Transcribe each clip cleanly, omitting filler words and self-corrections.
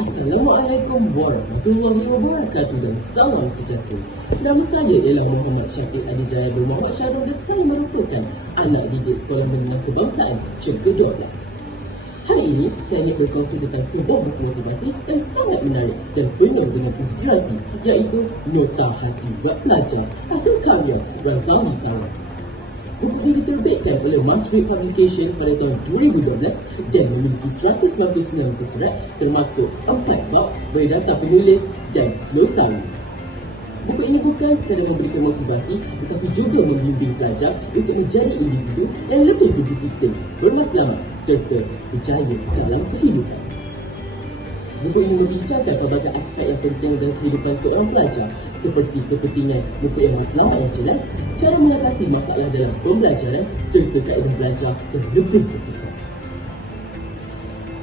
Assalamualaikum warahmatullahi wabarakatuh dan salam sejahtera. Nama saya ialah Muhammad Syafiq Adijaya bin Muhammad Syarul dan saya merupakan anak didik Sekolah Menengah Kebangsaan Cengkeh 12. Hari ini saya ingin berkongsi tentang sebuah buku motivasi yang sangat menarik dan penuh dengan inspirasi, iaitu Nota Hati Buat Pelajar hasil karya Razali Sarwan. Buku ini diterbitkan oleh Masjid Publication pada tahun 2012 dan memiliki 199 muka surat termasuk 4 bab berdasar penulis dan glosari. Buku ini bukan sekadar memberikan motivasi tetapi juga membimbing pelajar untuk menjadi individu yang lebih berdisiplin, bermatlamat serta berjaya dalam kehidupan. Buku ini membincangkan pelbagai aspek yang penting dalam kehidupan seorang pelajar seperti kepentingan mempunyai matlamat yang jelas, cara mengatasi masalah dalam pembelajaran serta kaedah belajar yang lebih berkesan.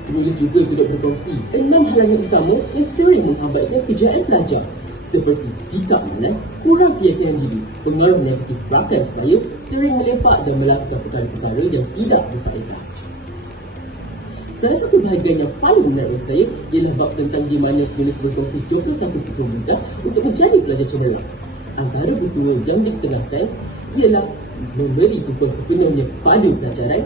Penulis juga turut berkongsi 6 halangan utama yang sering menghambatkan kejayaan pelajar seperti sikap malas, kurang keyakinan diri, pengaruh negatif belakang sebaya, sering melepak dan melakukan perkara-perkara yang tidak berfaedah. Salah satu bahagian yang paling menarik saya ialah bab tentang di mana penulis berkongsi 21 fitur mudah untuk menjadi pelajar cemerlang. Antara fitur yang dikenakan ialah memberi fokus sepenuhnya pada pelajaran,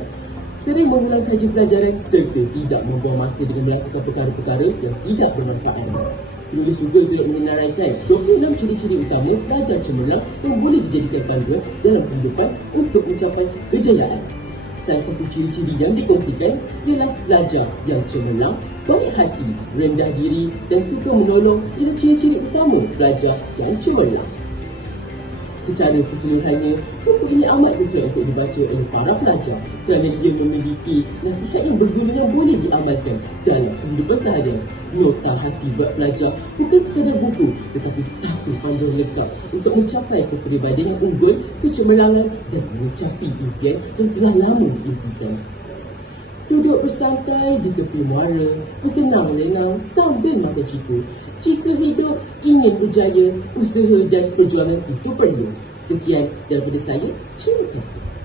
sering mengulang kaji pelajaran serta tidak membuang masa dengan melakukan perkara-perkara yang tidak bermanfaat. Penulis juga tidak mengenaraikan 26 ciri-ciri utama pelajar cemerlang yang boleh dijadikan panduan dalam kehidupan untuk mencapai kejayaan. Salah satu ciri-ciri yang dikongsikan ialah pelajar yang cemerlang, baik hati, rendah diri dan suka menolong ialah ciri-ciri utama pelajar yang cemerlang. Secara keseluruhannya, buku ini amat sesuai untuk dibaca oleh para pelajar kerana dia memiliki nasihat yang berguna yang boleh diamalkan dalam kehidupan seharian. Nota Hati Buat Pelajar bukan sekadar buku tetapi satu panduan lengkap untuk mencapai kepribadian yang unggul, kecemerlangan dan mencapai impian yang telah lama diimpikan. Duduk bersantai di tepi muara, bersenang-lenang sambil makan ciku. Jika hidup ingin berjaya, usaha dan perjuangan itu perlu. Sekian daripada saya. Terima kasih.